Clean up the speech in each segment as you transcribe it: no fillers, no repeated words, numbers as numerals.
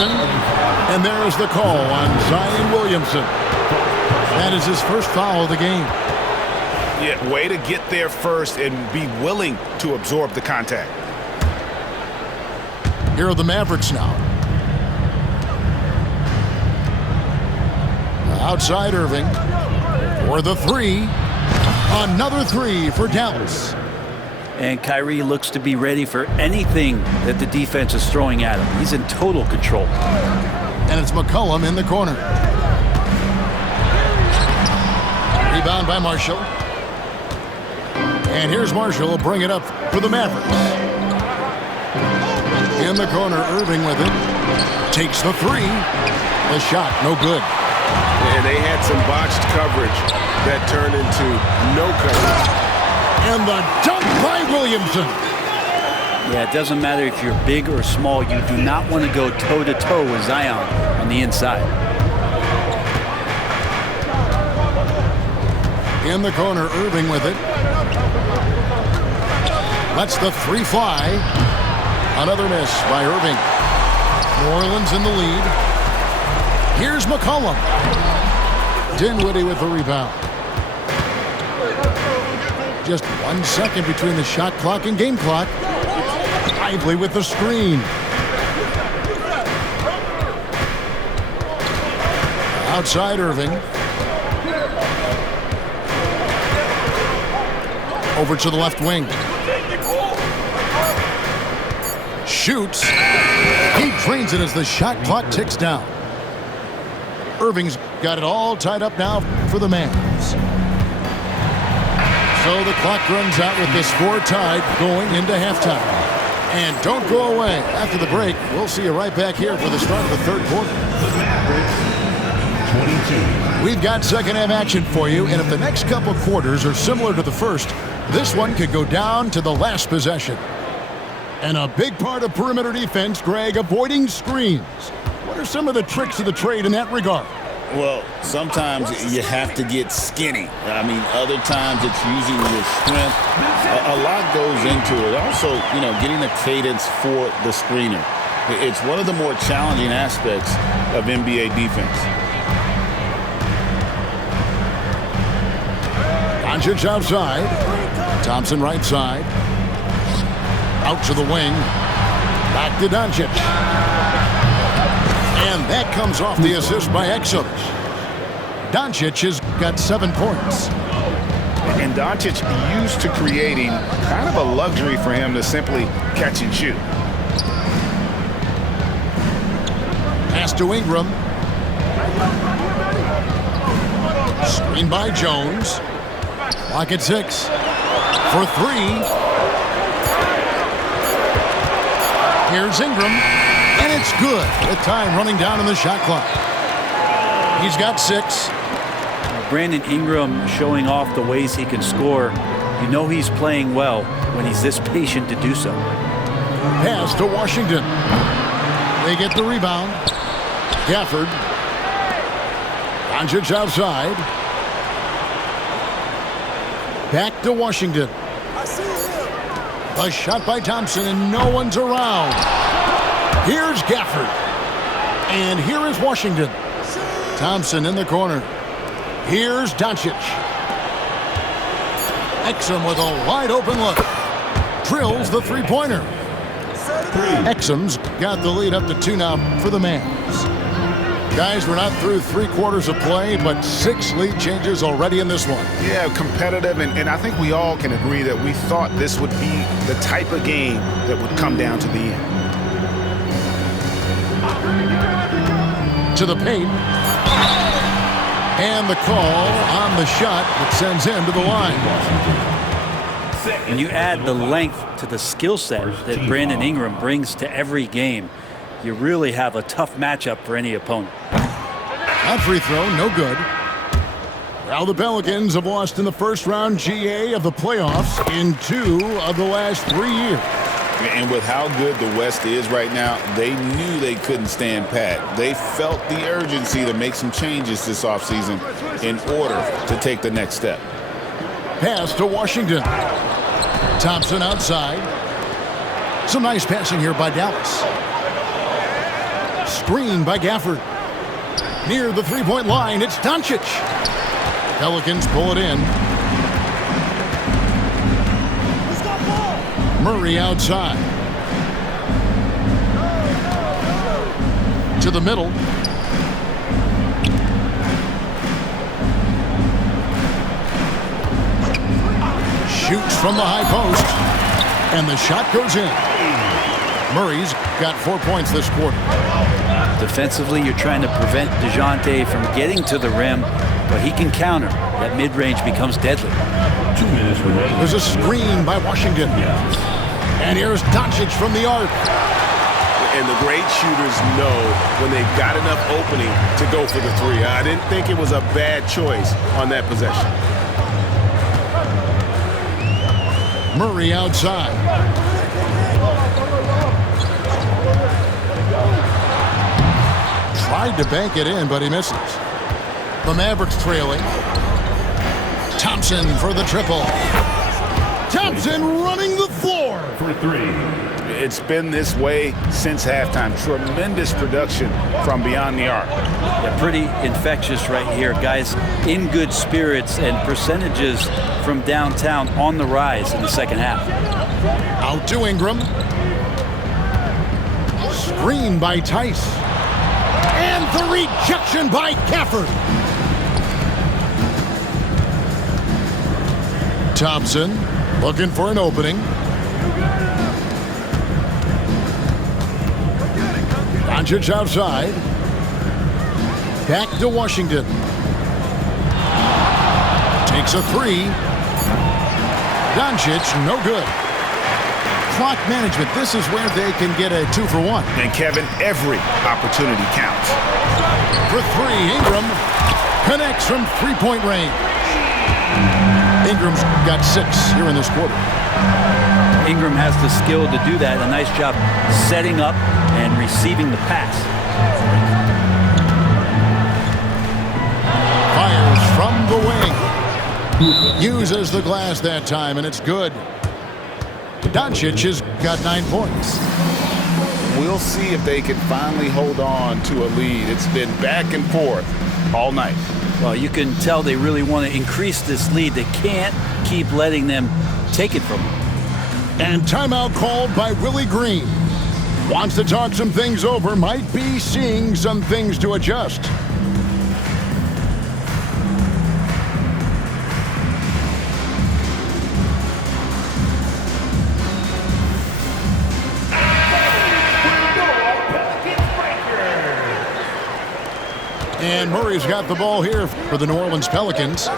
Thompson. And there is the call on Zion Williamson. That is his first foul of the game. Yeah, way to get there first and be willing to absorb the contact. Here are the Mavericks now. Outside Irving for the three. Another three for Dallas. And Kyrie looks to be ready for anything that the defense is throwing at him. He's in total control. And it's McCollum in the corner. Rebound by Marshall. And here's Marshall. Will bring it up for the Mavericks. In the corner, Irving with it. Takes the three. The shot, no good. And they had some botched coverage that turned into no coverage. And the dunk by Williamson. Yeah, it doesn't matter if you're big or small. You do not want to go toe-to-toe with Zion on the inside. In the corner, Irving with it. Lets the three fly. Another miss by Irving. New Orleans in the lead. Here's McCollum. Dinwiddie with the rebound. Just 1 second between the shot clock and game clock. Lively with the screen. Outside Irving. Over to the left wing. Shoots. He drains it as the shot clock ticks down. Irving's got it all tied up now for the Mavs. So the clock runs out with the score tied going into halftime. And don't go away. After the break, we'll see you right back here for the start of the third quarter. We've got second half action for you, and if the next couple quarters are similar to the first, this one could go down to the last possession. And a big part of perimeter defense, Greg, avoiding screens. What are some of the tricks of the trade in that regard? Well, sometimes you have to get skinny. I mean, other times it's using your strength. A lot goes into it. Also, getting a cadence for the screener. It's one of the more challenging aspects of NBA defense. Doncic outside. Thompson right side. Out to the wing. Back to Doncic. And that comes off the assist by Exum. Doncic has got 7 points. And Doncic used to creating kind of a luxury for him to simply catch and shoot. Pass to Ingram. Screen by Jones. Clock at 6. For 3. Here's Ingram. And it's good. The time running down on the shot clock. He's got 6. Brandon Ingram showing off the ways he can score. You know he's playing well when he's this patient to do so. Pass to Washington. They get the rebound. Gafford. Doncic outside. Back to Washington. A shot by Thompson, and no one's around. Here's Gafford. And here is Washington. Thompson in the corner. Here's Doncic. Exum with a wide open look. Drills the three-pointer. Exum's got the lead up to 2 now for the Mavs. Guys, we're not through 3 quarters of play, but 6 lead changes already in this one. Yeah, competitive, and I think we all can agree that we thought this would be the type of game that would come down to the end. To the paint. And the call on the shot that sends him to the line. When you add the length to the skill set that Brandon Ingram brings to every game, you really have a tough matchup for any opponent. That free throw, no good. Well, the Pelicans have lost in the first round GA of the playoffs in 2 of the last 3 years. And with how good the West is right now, they knew they couldn't stand pat. They felt the urgency to make some changes this offseason in order to take the next step. Pass to Washington. Thompson outside. Some nice passing here by Dallas. Screen by Gafford. Near the three-point line, it's Doncic. Pelicans pull it in. Murray outside. To the middle. Shoots from the high post. And the shot goes in. Murray's got 4 points this quarter. Defensively, you're trying to prevent DeJounte from getting to the rim, but he can counter. That mid-range becomes deadly. 2 minutes remaining. There's a screen by Washington. And here's Doncic from the arc. And the great shooters know when they've got enough opening to go for the three. I didn't think it was a bad choice on that possession. Murray outside. Tried to bank it in, but he misses. The Mavericks trailing. Thompson for the triple. Thompson running the floor. For 3. It's been this way since halftime. Tremendous production from beyond the arc. Yeah, pretty infectious right here. Guys in good spirits and percentages from downtown on the rise in the second half. Out to Ingram. Screen by Tice. And the rejection by Gafford. Thompson looking for an opening. Doncic outside. Back to Washington. Takes a three. Doncic, no good. Clock management. This is where they can get a 2 for 1. And Kevin, every opportunity counts. For 3, Ingram connects from three-point range. Ingram's got 6 here in this quarter. Ingram has the skill to do that. A nice job setting up and receiving the pass. Fires from the wing. Uses the glass that time, and it's good. Doncic has got 9 points. We'll see if they can finally hold on to a lead. It's been back and forth all night. Well, you can tell they really want to increase this lead. They can't keep letting them take it from them. And timeout called by Willie Green. Wants to talk some things over, might be seeing some things to adjust. And Murray's got the ball here for the New Orleans Pelicans.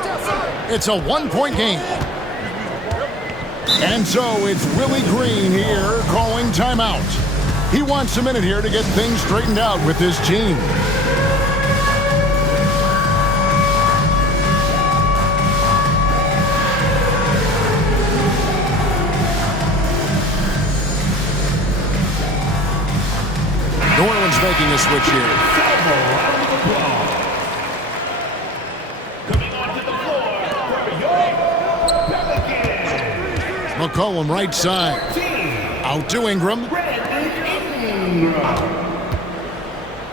It's a 1-point game. And so it's Willie Green here calling timeout. He wants a minute here to get things straightened out with his team. New Orleans making a switch here. McCollum right side. Out to Ingram.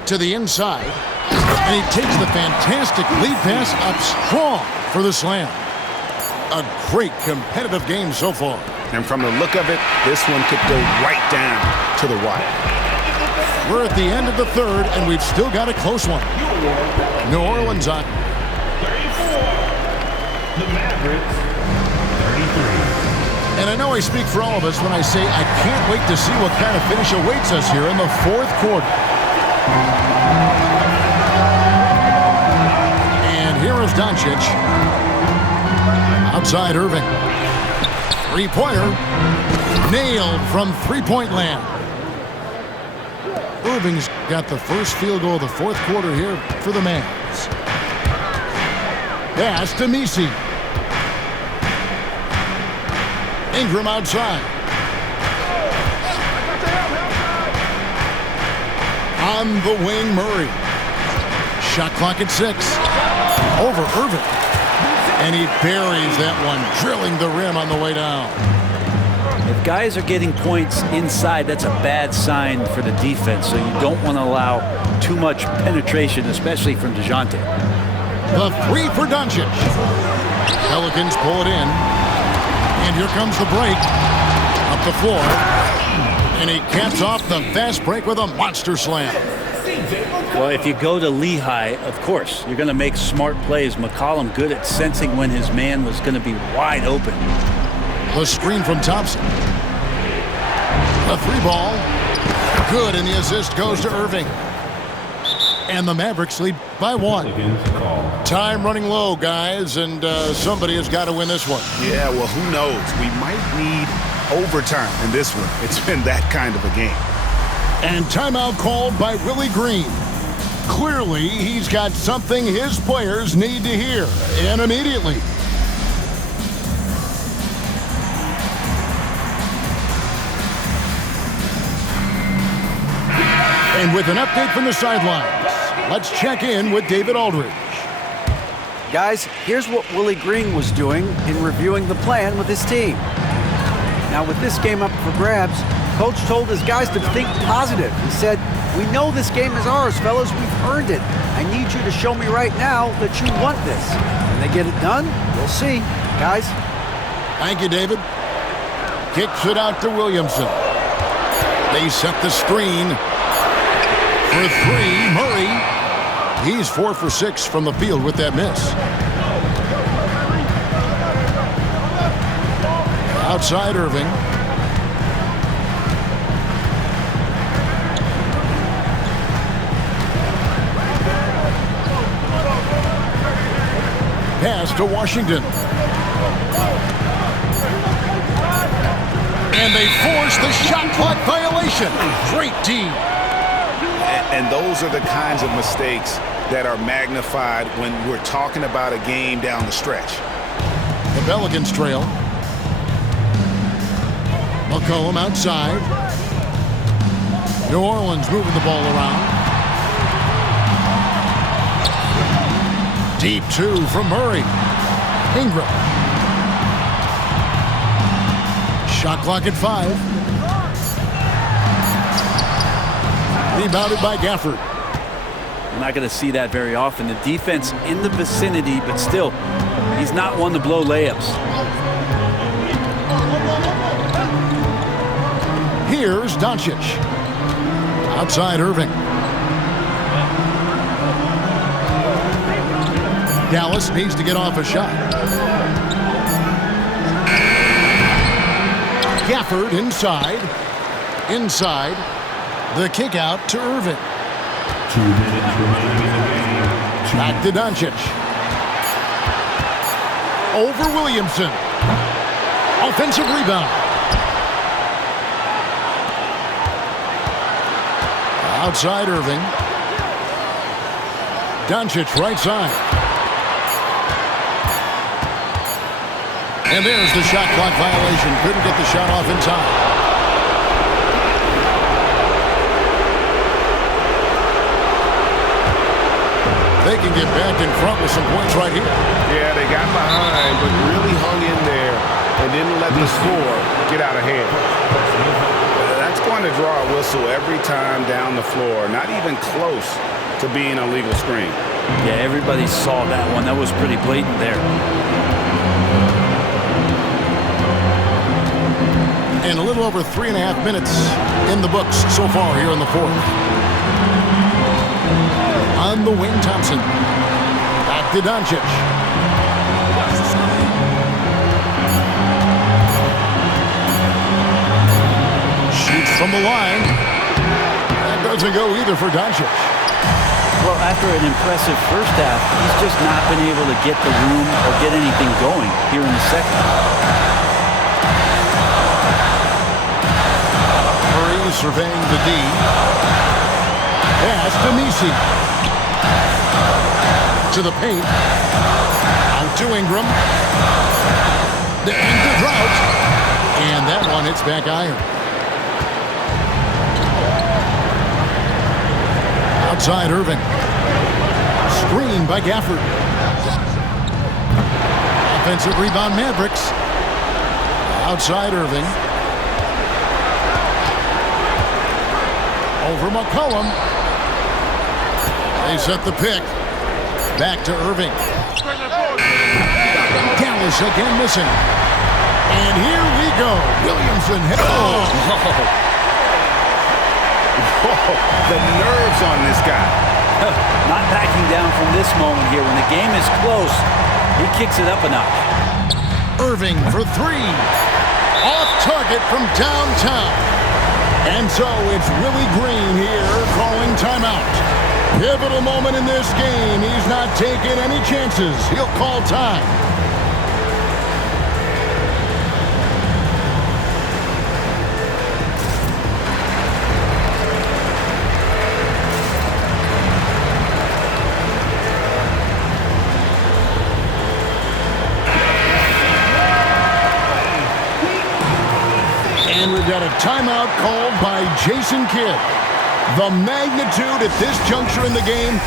To the inside. And he takes the fantastic lead pass up strong for the slam. A great competitive game so far. And from the look of it, this one could go right down to the wire. We're at the end of the third, and we've still got a close one. New Orleans on. 34. The Mavericks, 33. And I know I speak for all of us when I say I can't wait to see what kind of finish awaits us here in the fourth quarter. And here is Doncic. Outside Irving. Three-pointer. Nailed from three-point land. Irving's got the first field goal of the fourth quarter here for the Mavs. Pass to Messi. Ingram outside. On the wing, Murray. Shot clock at 6. Over Irving. And he buries that one, drilling the rim on the way down. If guys are getting points inside, that's a bad sign for the defense. So you don't want to allow too much penetration, especially from DeJounte. The three for Doncic. Pelicans pull it in. And here comes the break. Up the floor. And he caps off the fast break with a monster slam. Well, if you go to Lehigh, of course, you're going to make smart plays. McCollum good at sensing when his man was going to be wide open. The screen from Thompson. The three ball. Good, and the assist goes to Irving. And the Mavericks lead by 1. Time running low, guys, and somebody has got to win this one. Yeah, well, who knows? We might need overtime in this one. It's been that kind of a game. And timeout called by Willie Green. Clearly, he's got something his players need to hear, and immediately. And with an update from the sidelines, let's check in with David Aldridge. Guys, here's what Willie Green was doing in reviewing the plan with his team. Now, with this game up for grabs, Coach told his guys to think positive. He said, "We know this game is ours, fellas. We've earned it. I need you to show me right now that you want this. When they get it done, we'll see. Guys." Thank you, David. Kicks it out to Williamson. They set the screen. For three, Murray. He's 4 for 6 from the field with that miss. Outside Irving. Pass to Washington. And they force the shot clock violation. Great team. And those are the kinds of mistakes that are magnified when we're talking about a game down the stretch. The Pelicans trail. McCollum outside. New Orleans moving the ball around. Deep 2 from Murray. Ingram. Shot clock at 5. Rebounded by Gafford. I'm not going to see that very often. The defense in the vicinity, but still, he's not one to blow layups. Here's Doncic. Outside Irving. Dallas needs to get off a shot. Gafford inside. Inside. The kick out to Irving. 2 minutes remaining in the game. Back to Doncic. Over Williamson. Offensive rebound. Outside Irving. Doncic right side. And there's the shot clock violation. Couldn't get the shot off in time. They can get back in front with some points right here. Yeah, they got behind, but really hung in there and didn't let the score get out of hand. That's going to draw a whistle every time down the floor. Not even close to being a legal screen. Yeah, everybody saw that one. That was pretty blatant there. And a little over 3.5 minutes in the books so far here in the fourth. On the wing, Thompson. Back to Doncic. Shoots from the line. That doesn't go either for Doncic. Well, after an impressive first half, he's just not been able to get the room or get anything going here in the second. Murray surveying the D. Pass to Nisi. To the paint. Out to Ingram. The end to Drought. And that one hits back iron. Outside Irving. Screen by Gafford. Offensive rebound Mavericks. Outside Irving. Over McCollum. They set the pick. Back to Irving. Dallas again missing. And here we go. Williamson. Oh, the nerves on this guy. Not backing down from this moment here. When the game is close, he kicks it up a notch. Irving for three. Off target from downtown. And so it's Willie Green here calling timeout. Pivotal moment in this game. He's not taking any chances. He'll call time. And we've got a timeout called by Jason Kidd. The magnitude at this juncture in the game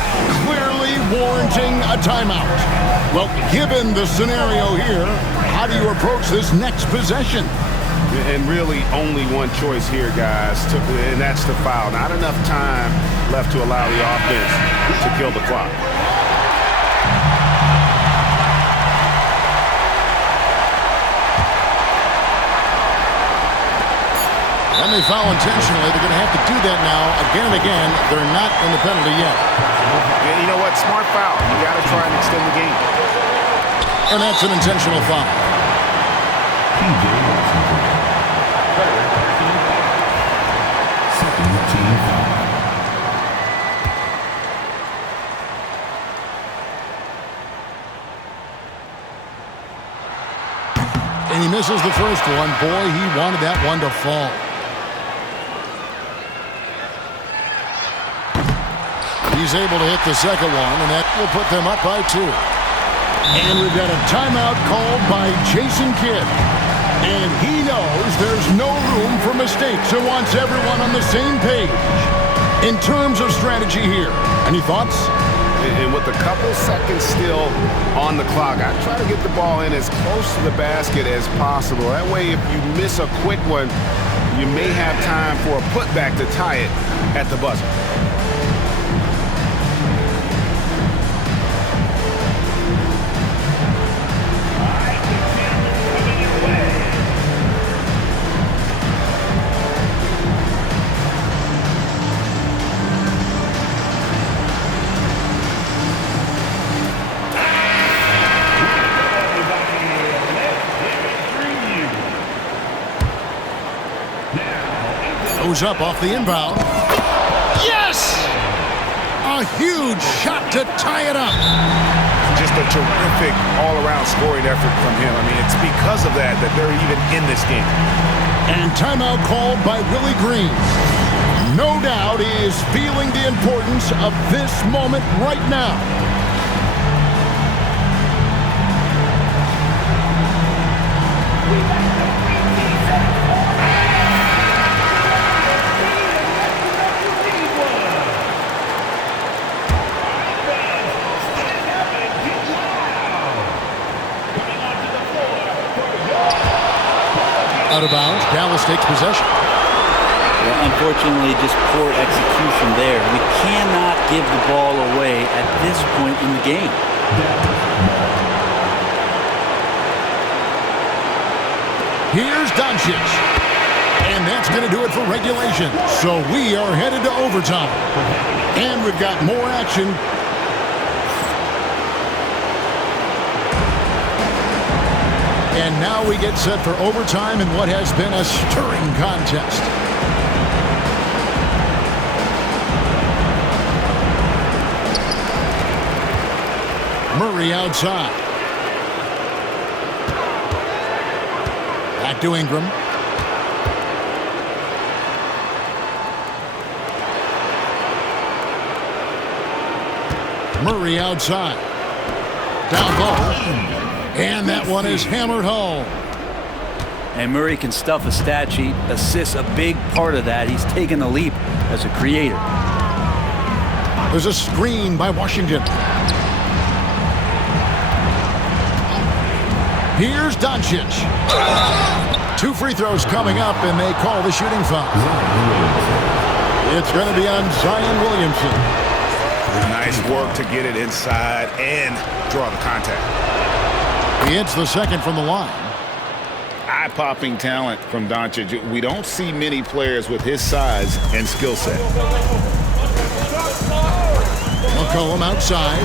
clearly warranting a timeout. Well, given the scenario here, how do you approach this next possession? And really only one choice here, guys, and that's to foul. Not enough time left to allow the offense to kill the clock. And they foul intentionally. They're going to have to do that now again and again. They're not in the penalty yet. And you know what? Smart foul. You got to try and extend the game. And that's an intentional foul. Second team foul. And he misses the first one. Boy, he wanted that one to fall. He's able to hit the second one, and that will put them up by 2. And we've got a timeout called by Jason Kidd. And he knows there's no room for mistakes and wants everyone on the same page. In terms of strategy here, any thoughts? And with a couple seconds still on the clock, I try to get the ball in as close to the basket as possible. That way, if you miss a quick one, you may have time for a putback to tie it at the buzzer. Goes up off the inbound. Yes! A huge shot to tie it up. Just a terrific all-around scoring effort from him. I mean, it's because of that they're even in this game. And timeout called by Willie Green. No doubt he is feeling the importance of this moment right now. Out of bounds, Dallas takes possession. Well, unfortunately, just poor execution there. We cannot give the ball away at this point in the game. Here's Doncic. And that's going to do it for regulation. So we are headed to overtime. And we've got more action. And now we get set for overtime in what has been a stirring contest. Murray outside. Back to Ingram. Murray outside. Down low. And that one is hammered home. And Murray can stuff a stat sheet. Assists a big part of that. He's taken the leap as a creator. There's a screen by Washington. Here's Doncic. 2 free throws coming up, and they call the shooting foul. It's going to be on Zion Williamson. Nice work to get it inside and draw the contact. He hits the second from the line. Eye-popping talent from Doncic. We don't see many players with his size and skill set. McCollum outside.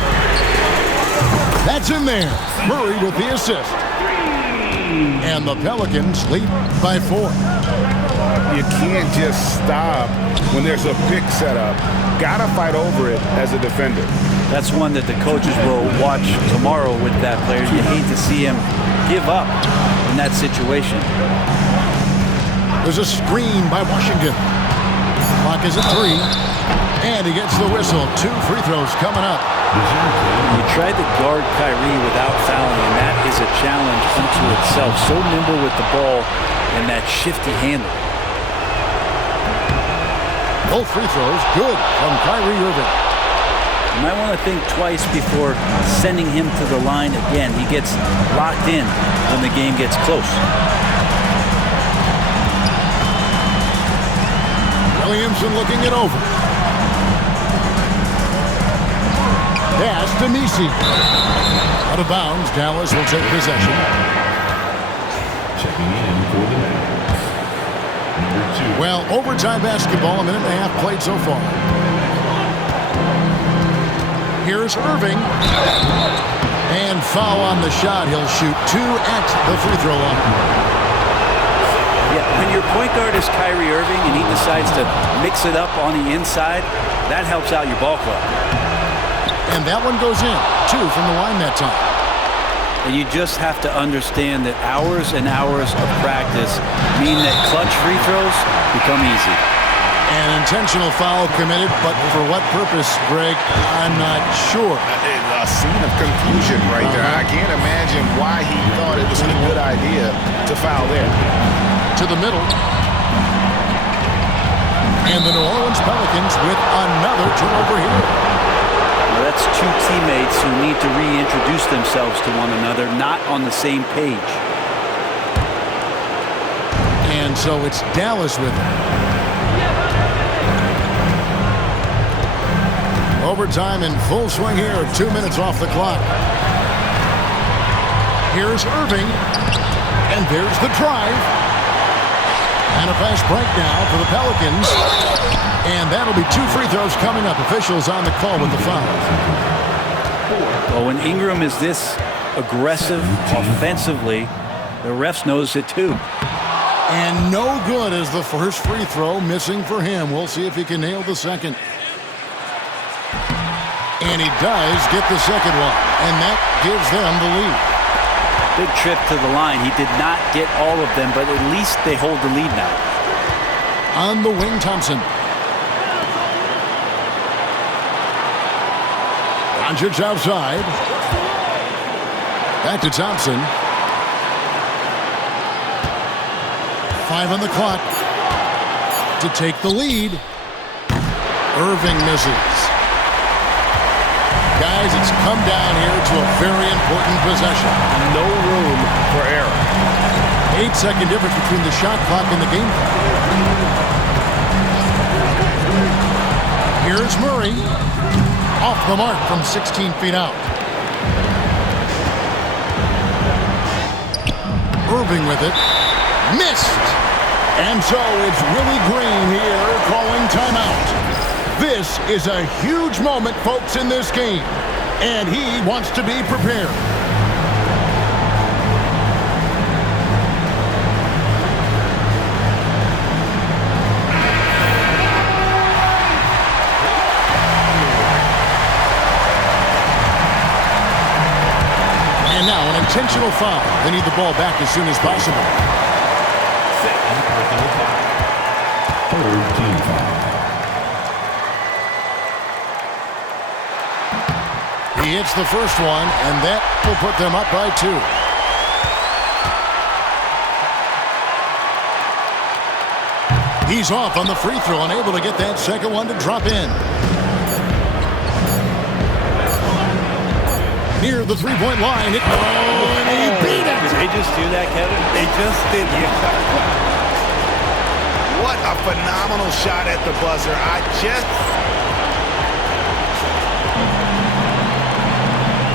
That's in there. Murray with the assist. And the Pelicans lead by 4. You can't just stop when there's a pick set up. Gotta fight over it as a defender. That's one that the coaches will watch tomorrow with that player. You hate to see him give up in that situation. There's a screen by Washington. Clock is at 3. And he gets the whistle. 2 free throws coming up. He tried to guard Kyrie without fouling, and that is a challenge unto itself. So nimble with the ball and that shifty handle. Both free throws good from Kyrie Irving. You might want to think twice before sending him to the line again. He gets locked in when the game gets close. Williamson looking it over. Pass to Messi. Out of bounds. Dallas will take possession. Checking in for the Nets. Number 2. Well, overtime basketball, a minute and a half played so far. Here's Irving. And foul on the shot. He'll shoot 2 at the free throw line. Yeah, when your point guard is Kyrie Irving and he decides to mix it up on the inside, that helps out your ball club. And that one goes in. 2 from the line that time. And you just have to understand that hours and hours of practice mean that clutch free throws become easy. An intentional foul committed, but for what purpose, Greg, I'm not sure. A scene of confusion right there. I can't imagine why he thought it was a good idea to foul there. To the middle. And the New Orleans Pelicans with another turnover here. Well, that's 2 teammates who need to reintroduce themselves to one another, not on the same page. And so it's Dallas with it. Overtime in full swing here. 2 minutes off the clock. Here's Irving. And there's the drive. And a fast break now for the Pelicans. And that'll be 2 free throws coming up. Officials on the call with the foul. Well, when Ingram is this aggressive offensively, the refs notice it too. And no good as the first free throw missing for him. We'll see if he can nail the second. And he does get the second one. And that gives them the lead. Big trip to the line. He did not get all of them, but at least they hold the lead now. On the wing, Thompson. Doncic outside. Back to Thompson. 5 on the clock to take the lead. Irving misses. Guys, it's come down here to a very important possession. No room for error. 8-second difference between the shot clock and the game clock. Here's Murray. Off the mark from 16 feet out. Irving with it. Missed. And so it's Willie Green here calling timeout. This is a huge moment, folks, in this game. And he wants to be prepared. And now an intentional foul. They need the ball back as soon as possible. Third team foul. He hits the first one, and that will put them up by 2. He's off on the free throw, unable to get that second one to drop in. Near the three-point line. And he beat it. Did they just do that, Kevin? They just did. What a phenomenal shot at the buzzer.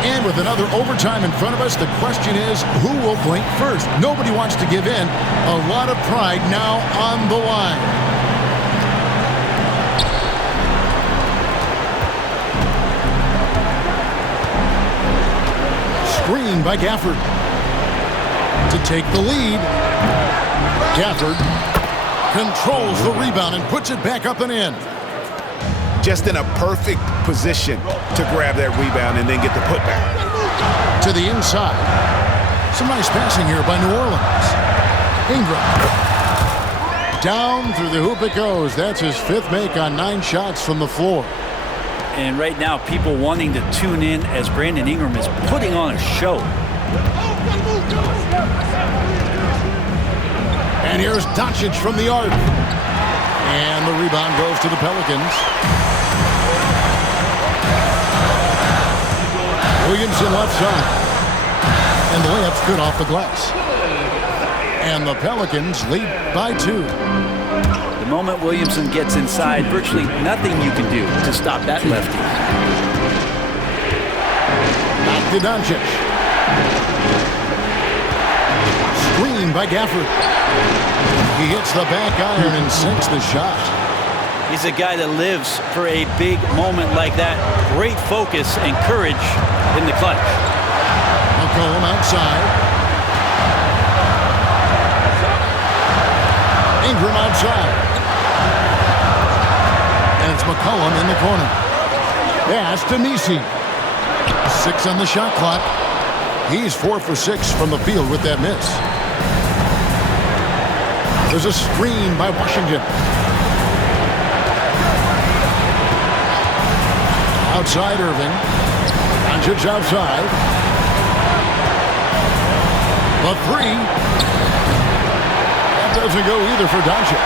And with another overtime in front of us, the question is, who will blink first? Nobody wants to give in. A lot of pride now on the line. Screen by Gafford to take the lead. Gafford controls the rebound and puts it back up and in. Just in a perfect position to grab that rebound and then get the putback. To the inside. Some nice passing here by New Orleans. Ingram. Down through the hoop it goes. That's his 5th make on 9 shots from the floor. And right now, people wanting to tune in as Brandon Ingram is putting on a show. And here's Doncic from the arc. And the rebound goes to the Pelicans. Williamson left side. And the layup's good off the glass. And the Pelicans lead by 2. The moment Williamson gets inside, virtually nothing you can do to stop that lefty. Back to Doncic. Screen by Gafford. He hits the back iron and sinks the shot. He's a guy that lives for a big moment like that. Great focus and courage in the clutch. McCollum outside. Ingram outside. And it's McCollum in the corner. Pass to Nisi. 6 on the shot clock. He's 4 for 6 from the field with that miss. There's a screen by Washington. Outside Irving. Doncic outside. The 3. That doesn't go either for Doncic.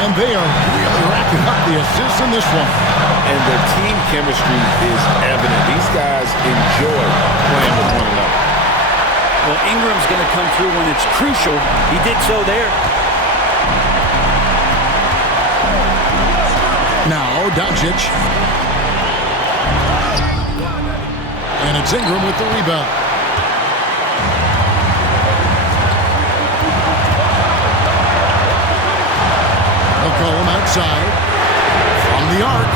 And they are really racking up the assists in this one. And their team chemistry is evident. These guys enjoy playing with one another. Well, Ingram's going to come through when it's crucial. He did so there. Now Doncic. And it's Ingram with the rebound. McCollum outside. From the arc.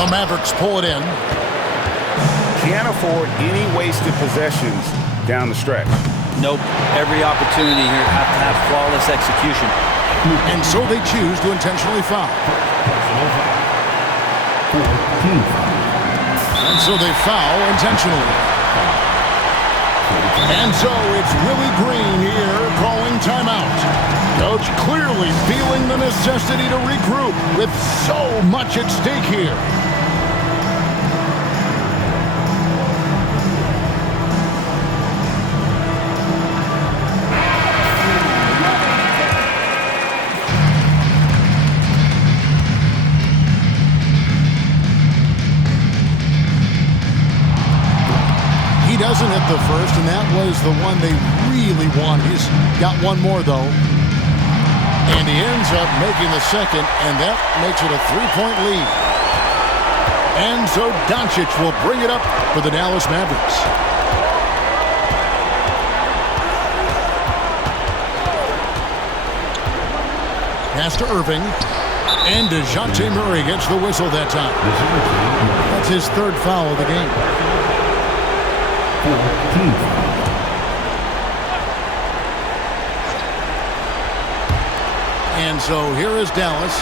The Mavericks pull it in. Can't afford any wasted possessions down the stretch. Nope. Every opportunity here have to have flawless execution. And so they choose to intentionally foul. And so they foul intentionally. And so it's Willie Green here calling timeout. Coach clearly feeling the necessity to regroup with so much at stake here. He doesn't hit the first, and that was the one they really want. He's got one more, though. And he ends up making the second, and that makes it a 3-point lead. And so Doncic will bring it up for the Dallas Mavericks. Pass to Irving. And DeJounte Murray gets the whistle that time. That's his 3rd foul of the game. And so here is Dallas.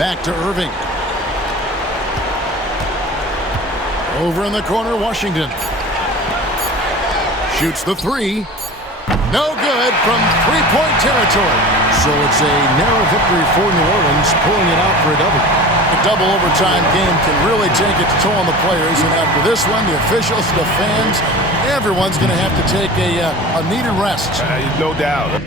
Back to Irving. Over in the corner, Washington. Shoots the 3. No good from 3-point territory. So it's a narrow victory for New Orleans, pulling it out for a double. A double overtime game can really take its toll on the players, and after this one, the officials, the fans, everyone's going to have to take a needed rest. No doubt.